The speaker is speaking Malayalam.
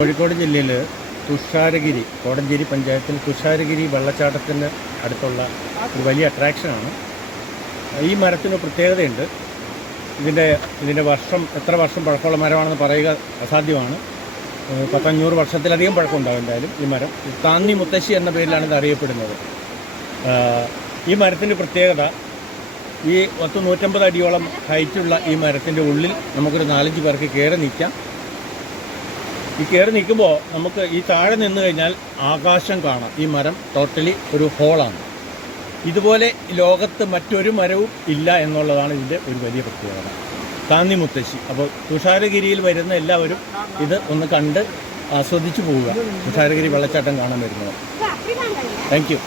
കോഴിക്കോട് ജില്ലയിൽ തുഷാരഗിരി, കോടഞ്ചേരി പഞ്ചായത്തിൽ തുഷാരഗിരി വെള്ളച്ചാട്ടത്തിന് അടുത്തുള്ള ഒരു വലിയ അട്രാക്ഷനാണ്. ഈ മരത്തിന് പ്രത്യേകതയുണ്ട്. ഇതിൻ്റെ വർഷം, എത്ര വർഷം പഴക്കമുള്ള മരമാണെന്ന് പറയുക അസാധ്യമാണ്. 100-500 വർഷത്തിലധികം പഴക്കമുണ്ടാകും എന്തായാലും ഈ മരം. താന്നി മുത്തശ്ശി എന്ന പേരിലാണ് ഇത് അറിയപ്പെടുന്നത്. ഈ മരത്തിൻ്റെ പ്രത്യേകത, ഈ 150 അടിയോളം ഹൈറ്റുള്ള ഈ മരത്തിൻ്റെ ഉള്ളിൽ നമുക്കൊരു 4-5 പേർക്ക് കയറി നിൽക്കാം. ഈ കയറി നിൽക്കുമ്പോൾ നമുക്ക് ഈ താഴെ നിന്ന് കഴിഞ്ഞാൽ ആകാശം കാണാം. ഈ മരം ടോട്ടലി ഒരു ഹോളാണ്. ഇതുപോലെ ലോകത്ത് മറ്റൊരു മരവും ഇല്ല എന്നുള്ളതാണ് ഇതിൻ്റെ ഒരു വലിയ പ്രത്യേകത. താന്നി മുത്തശ്ശി. അപ്പോൾ തുഷാരഗിരിയിൽ വരുന്ന എല്ലാവരും ഇത് ഒന്ന് കണ്ട് ആസ്വദിച്ചു പോവുക, തുഷാരഗിരി വെള്ളച്ചാട്ടം കാണാൻ വരുന്നത്. Thank you.